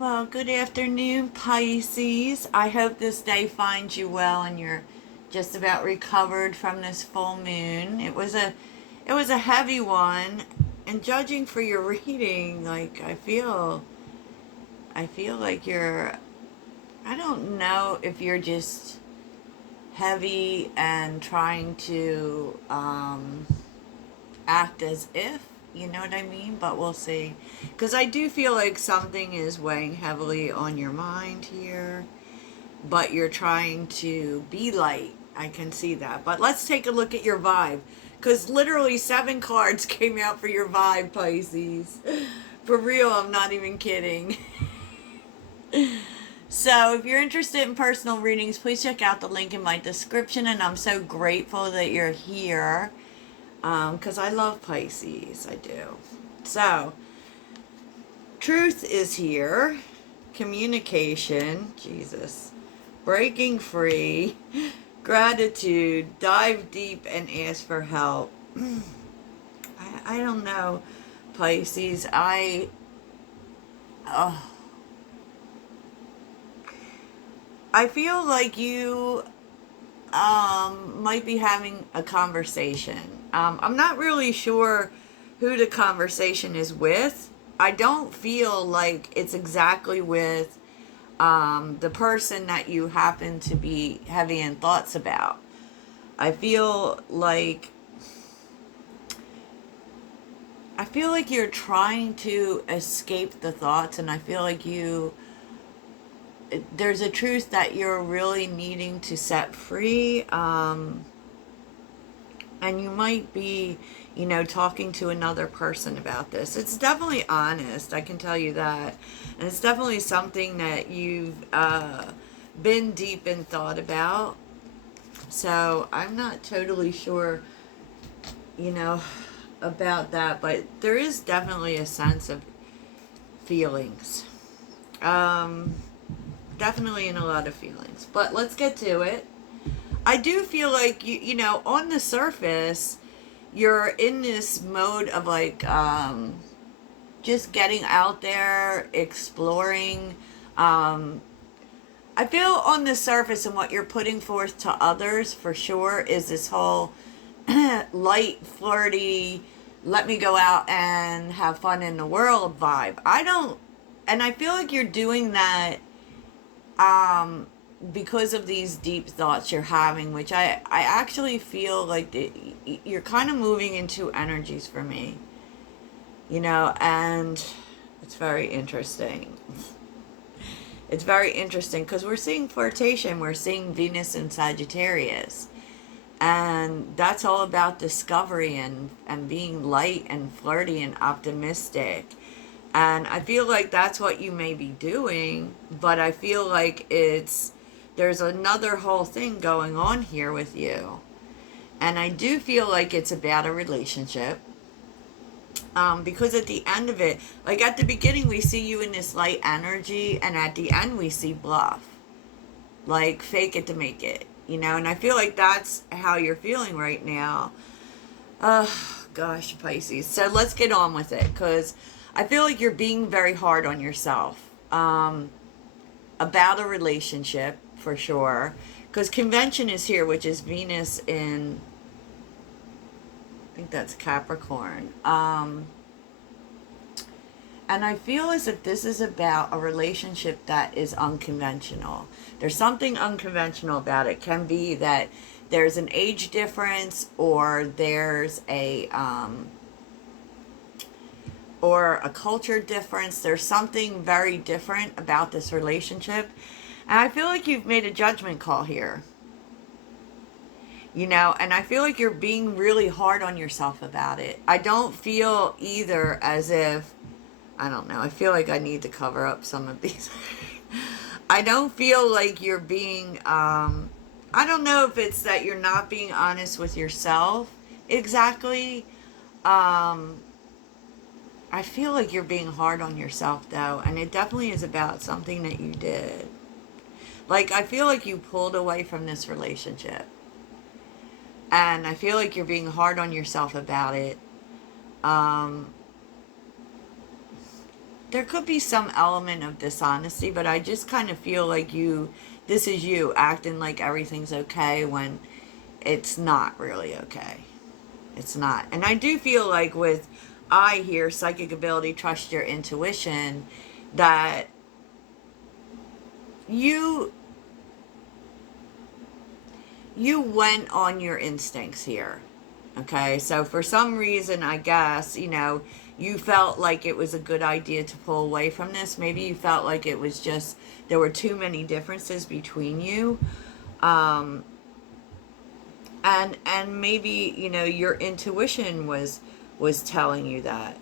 Well, good afternoon, Pisces. I hope this day finds you well and you're just about recovered from this full moon. It was a heavy one, and judging for your reading, like I feel like I don't know if you're just heavy and trying to act as if, you know what I mean? But we'll see. Because I do feel like something is weighing heavily on your mind here, but you're trying to be light. I can see that. But let's take a look at your vibe. Because literally 7 cards came out for your vibe, Pisces. For real, I'm not even kidding. So, if you're interested in personal readings, please check out the link in my description. And I'm so grateful that you're here because I love Pisces. I do. So, truth is here, communication, Jesus, breaking free, gratitude, dive deep and ask for help. I don't know, Pisces. I feel like you might be having a conversation. I'm not really sure who the conversation is with. I don't feel like it's exactly with the person that you happen to be heavy in thoughts about. I feel like you're trying to escape the thoughts, and I feel like there's a truth that you're really needing to set free. And you might be, talking to another person about this. It's definitely honest, I can tell you that. And it's definitely something that you've been deep in thought about. So I'm not totally sure, you know, about that, but there is definitely a sense of feelings. Definitely in a lot of feelings. But let's get to it. I do feel like on the surface, you're in this mode of like just getting out there, exploring. I feel on the surface and what you're putting forth to others for sure is this whole light, flirty, let me go out and have fun in the world vibe. And I feel like you're doing that because of these deep thoughts you're having, which I actually feel like you're kind of moving into energies for me, and it's very interesting. It's very interesting because we're seeing flirtation, we're seeing Venus in Sagittarius, and that's all about discovery and being light and flirty and optimistic. And I feel like that's what you may be doing, but I feel like there's another whole thing going on here with you. And I do feel like it's about a relationship. Because at the end of it, like at the beginning, we see you in this light energy, and at the end, we see bluff. Like fake it to make it, and I feel like that's how you're feeling right now. Gosh, Pisces. So let's get on with it, because I feel like you're being very hard on yourself about a relationship, for sure. Because convention is here, which is Venus in, I think that's Capricorn. And I feel as if this is about a relationship that is unconventional. There's something unconventional about it. It can be that there's an age difference, or there's or a culture difference. There's something very different about this relationship. And I feel like you've made a judgment call here. And I feel like you're being really hard on yourself about it. I don't feel either as if, I don't know, I feel like I need to cover up some of these. I don't feel like you're being, I don't know if it's that you're not being honest with yourself exactly. I feel like you're being hard on yourself, though, and it definitely is about something that you did. Like, I feel like you pulled away from this relationship, and I feel like you're being hard on yourself about it. there could be some element of dishonesty, but I just kind of feel like this is you acting like everything's okay when it's not really okay. It's not. And I do feel like with I here, psychic ability, trust your intuition, that you went on your instincts here. Okay, so for some reason, I guess, you felt like it was a good idea to pull away from this. Maybe you felt like it was just, there were too many differences between you. And maybe, your intuition was telling you that.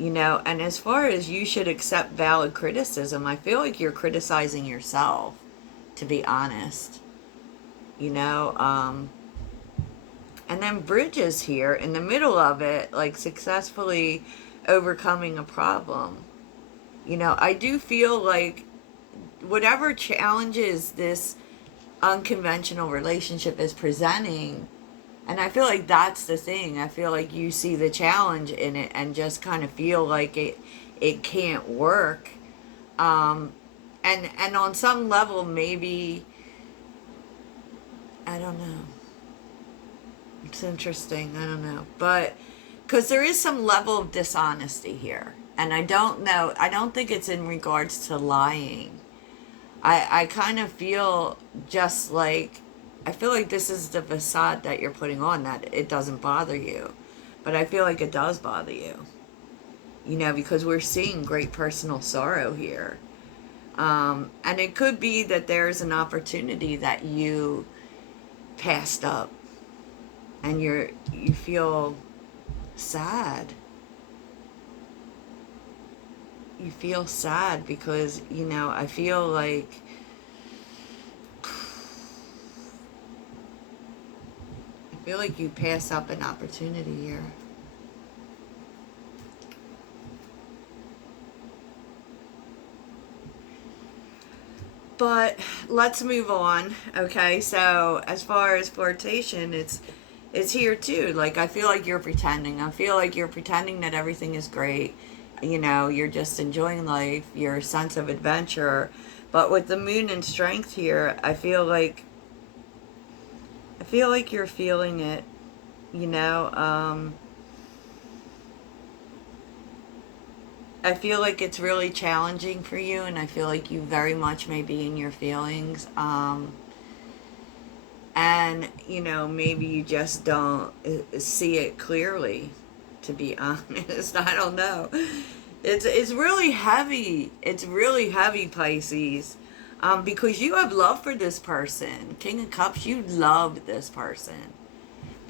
And as far as you should accept valid criticism, I feel like you're criticizing yourself, to be honest. And then bridges here in the middle of it, like successfully overcoming a problem. I do feel like whatever challenges this unconventional relationship is presenting, and I feel like that's the thing. I feel like you see the challenge in it and just kind of feel like it can't work. And on some level, maybe, I don't know. It's interesting. I don't know. But, because there is some level of dishonesty here. And I don't know. I don't think it's in regards to lying. I kind of feel just like, I feel like this is the facade that you're putting on, that it doesn't bother you. But I feel like it does bother you. Because we're seeing great personal sorrow here. And it could be that there's an opportunity that you passed up. And you feel sad. You feel sad because, I feel like you pass up an opportunity here. But let's move on. Okay, so as far as flirtation, it's here too. Like, I feel like you're pretending. I feel like you're pretending that everything is great. You're just enjoying life, your sense of adventure. But with the moon and strength here, I feel like you're feeling it. I feel like it's really challenging for you, and I feel like you very much may be in your feelings. And, maybe you just don't see it clearly, to be honest. I don't know. It's really heavy. It's really heavy, Pisces. Because you have love for this person. King of Cups, you love this person.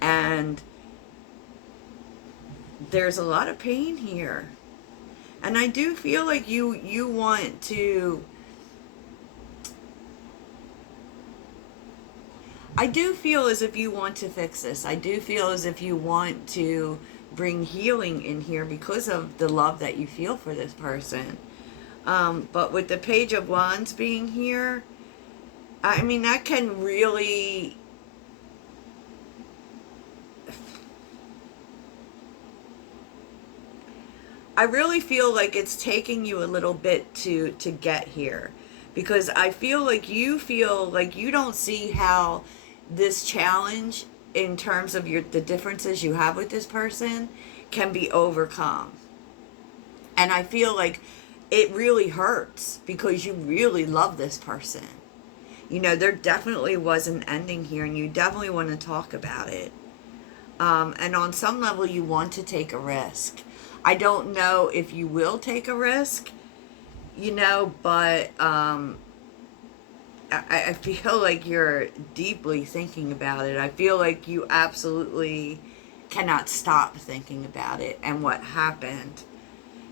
And there's a lot of pain here. And I do feel like you want to... I do feel as if you want to fix this. I do feel as if you want to bring healing in here because of the love that you feel for this person. But with the Page of Wands being here, I mean, that can really... I really feel like it's taking you a little bit to get here. Because I feel like you don't see how this challenge, in terms of the differences you have with this person, can be overcome. And I feel like it really hurts because you really love this person. There definitely was an ending here, and you definitely want to talk about it. And on some level, you want to take a risk. I don't know if you will take a risk, but I feel like you're deeply thinking about it. I feel like you absolutely cannot stop thinking about it and what happened.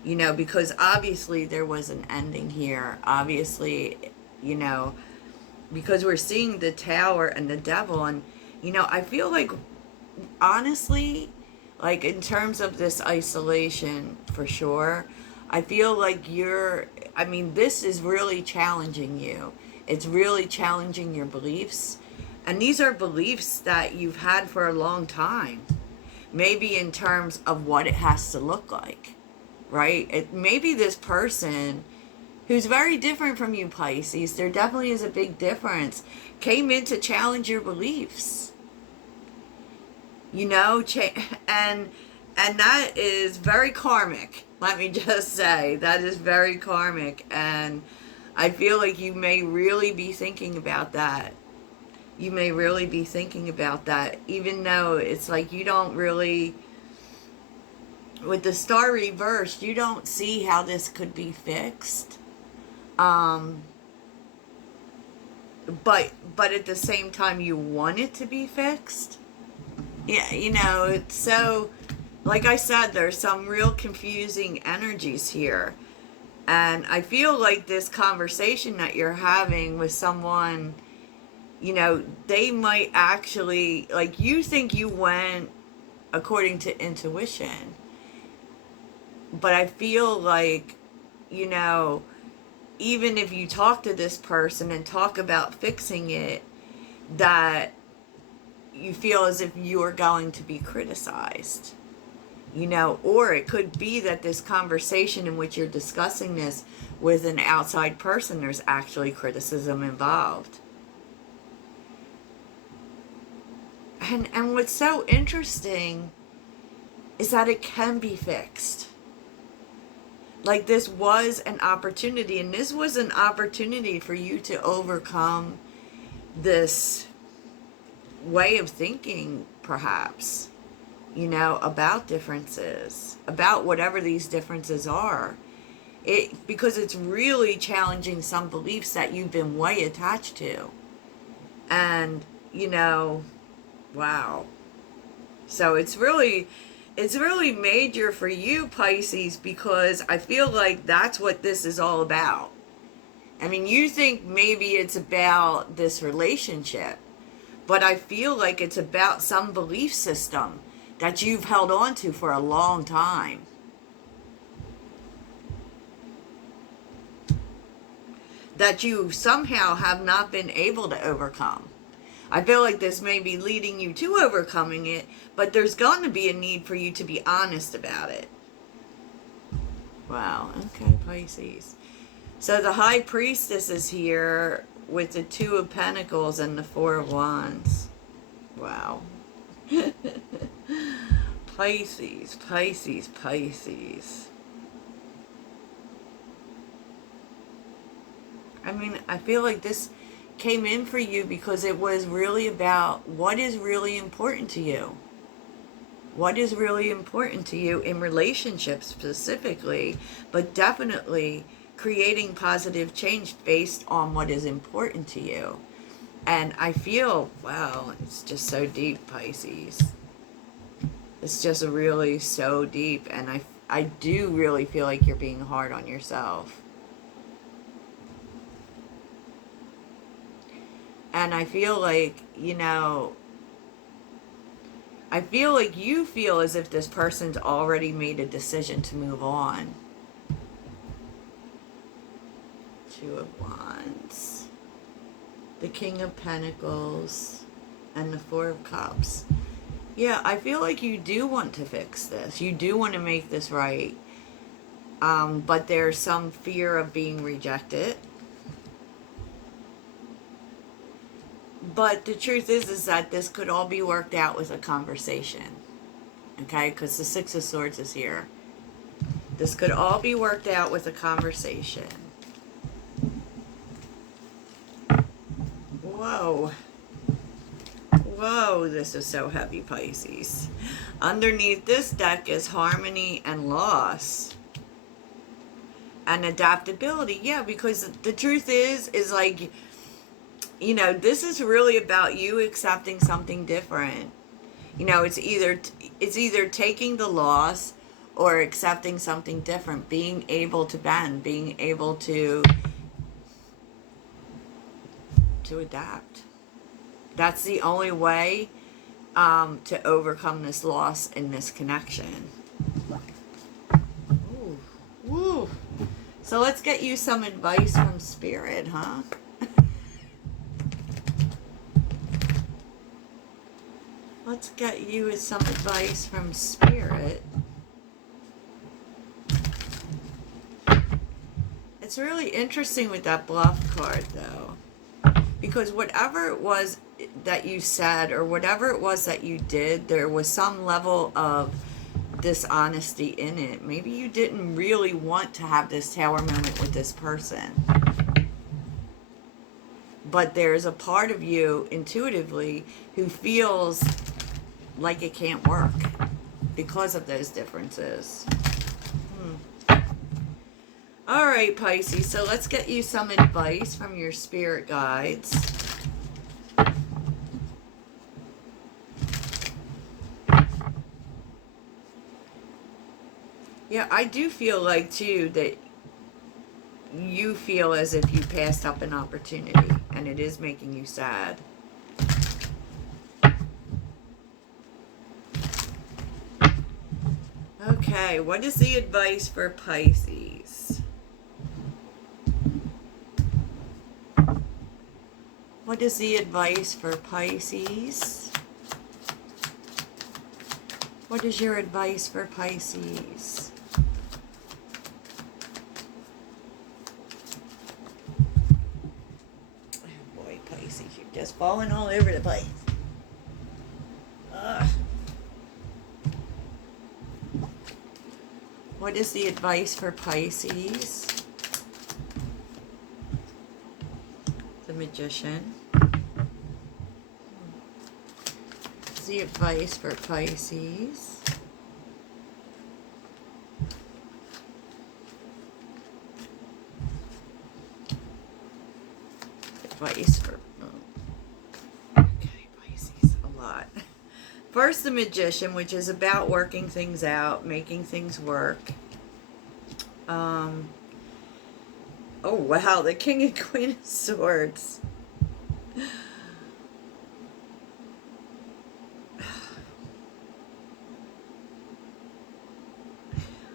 Because obviously there was an ending here. Obviously, because we're seeing the Tower and the Devil. And, I feel like, honestly, like in terms of this isolation, for sure, I feel like this is really challenging you. It's really challenging your beliefs. And these are beliefs that you've had for a long time. Maybe in terms of what it has to look like. right? Maybe this person who's very different from you, Pisces, there definitely is a big difference, came in to challenge your beliefs. You know, and that is very karmic. Let me just say, that is very karmic, and I feel like you may really be thinking about that. You may really be thinking about that, even though it's like you don't really, with the star reversed, you don't see how this could be fixed. But at the same time, you want it to be fixed. Yeah, you know, it's so, like I said, there's some real confusing energies here. And I feel like this conversation that you're having with someone, you know, they might actually, like, you think you went according to intuition. But I feel like, you know, even if you talk to this person and talk about fixing it, that you feel as if you are going to be criticized. You know, or it could be that this conversation in which you're discussing this with an outside person, there's actually criticism involved. And what's so interesting is that it can be fixed. Like, this was an opportunity, and this was an opportunity for you to overcome this way of thinking, perhaps, you know, about differences, about whatever these differences are. Because it's really challenging some beliefs that you've been way attached to. And, you know, wow. So it's really major for you, Pisces, because I feel like that's what this is all about. I mean, you think maybe it's about this relationship, but I feel like it's about some belief system that you've held on to for a long time. That you somehow have not been able to overcome. I feel like this may be leading you to overcoming it, but there's going to be a need for you to be honest about it. Wow, okay, Pisces. So the High Priestess is here with the Two of Pentacles and the Four of Wands. Wow. Pisces, Pisces, Pisces. I mean, I feel like this came in for you because it was really about what is really important to you. What is really important to you in relationships specifically, but definitely creating positive change based on what is important to you. And I feel, wow, it's just so deep, Pisces. It's just really so deep, and I do really feel like you're being hard on yourself. And I feel like, you know, I feel like you feel as if this person's already made a decision to move on. Two of Wands. The King of Pentacles. And the Four of Cups. Yeah, I feel like you do want to fix this. You do want to make this right. But there's some fear of being rejected. But the truth is that this could all be worked out with a conversation. Okay? Because the Six of Swords is here. This could all be worked out with a conversation. Whoa. Whoa, this is so heavy, Pisces. Underneath this deck is harmony and loss. And adaptability. Yeah, because the truth is like, you know, this is really about you accepting something different. You know, it's either taking the loss or accepting something different. Being able to bend, being able to adapt. That's the only way to overcome this loss in this connection. Ooh. Ooh. So let's get you some advice from Spirit, huh? Let's get you some advice from Spirit. It's really interesting with that bluff card, though. Because whatever it was that you said, or whatever it was that you did, there was some level of dishonesty in it. Maybe you didn't really want to have this tower moment with this person. But there's a part of you, intuitively, who feels like it can't work because of those differences. All right, Pisces, so let's get you some advice from your spirit guides. Yeah, I do feel like, too, that you feel as if you passed up an opportunity, and it is making you sad. Okay, what is the advice for Pisces? What is the advice for Pisces? What is your advice for Pisces? Oh boy, Pisces, you're just falling all over the place. Ugh. What is the advice for Pisces? The Magician. What's the advice for Pisces? Advice for... okay, Pisces, a lot. First, the Magician, which is about working things out, making things work. Oh, wow, the King and Queen of Swords.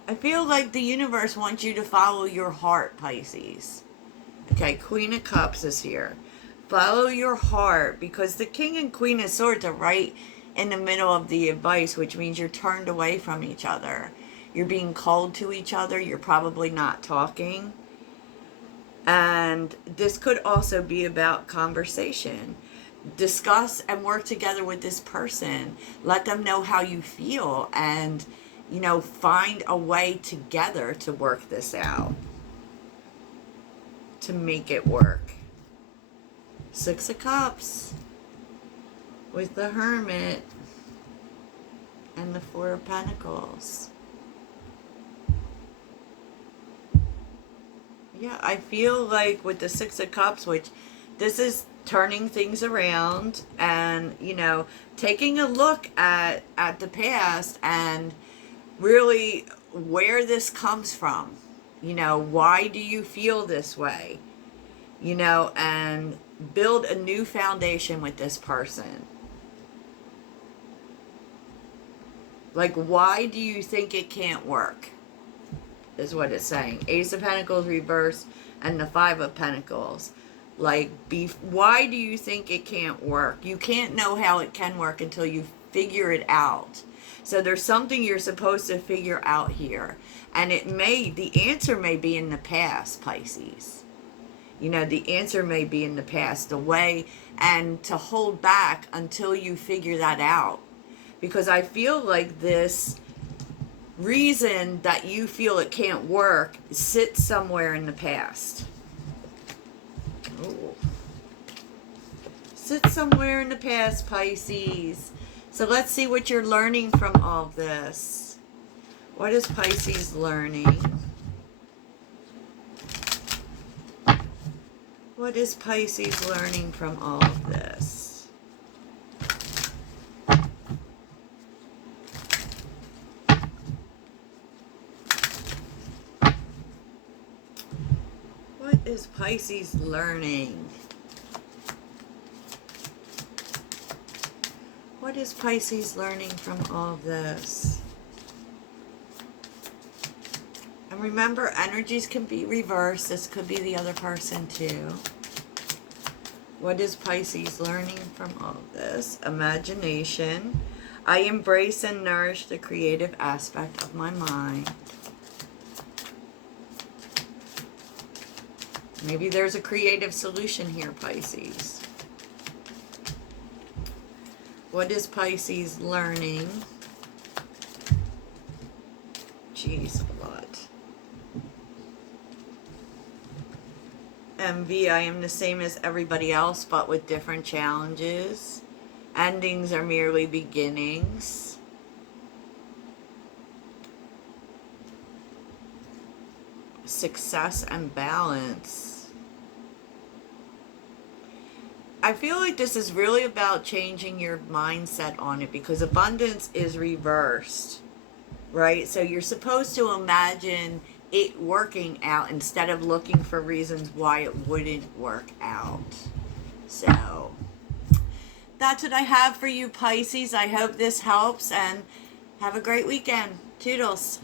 I feel like the universe wants you to follow your heart, Pisces. Okay, Queen of Cups is here. Follow your heart, because the King and Queen of Swords are right in the middle of the advice, which means you're turned away from each other. You're being cold to each other. You're probably not talking. And this could also be about conversation. Discuss and work together with this person. Let them know how you feel, and, you know, find a way together to work this out. To make it work. Six of Cups. With the Hermit. And the Four of Pentacles. Yeah, I feel like with the Six of Cups, which this is turning things around and, you know, taking a look at the past and really where this comes from. You know, why do you feel this way? You know, and build a new foundation with this person. Like, why do you think it can't work? Is what it's saying. Ace of Pentacles reversed and the Five of Pentacles. Like, why do you think it can't work? You can't know how it can work until you figure it out. So there's something you're supposed to figure out here. And the answer may be in the past, Pisces. You know, the answer may be in the past. The way, and to hold back until you figure that out. Because I feel like this reason that you feel it can't work sits somewhere in the past. Ooh. Sits somewhere in the past, Pisces. So let's see what you're learning from all this. What is Pisces learning? What is Pisces learning from all of this? What is Pisces learning? What is Pisces learning from all of this? And remember, energies can be reversed. This could be the other person too. What is Pisces learning from all of this? Imagination. I embrace and nourish the creative aspect of my mind. Maybe there's a creative solution here, Pisces. What is Pisces learning? Jeez, a lot. MV, I am the same as everybody else, but with different challenges. Endings are merely beginnings. Success and balance. I feel like this is really about changing your mindset on it, because abundance is reversed, right? So you're supposed to imagine it working out instead of looking for reasons why it wouldn't work out. So that's what I have for you, Pisces. I hope this helps, and have a great weekend. Toodles.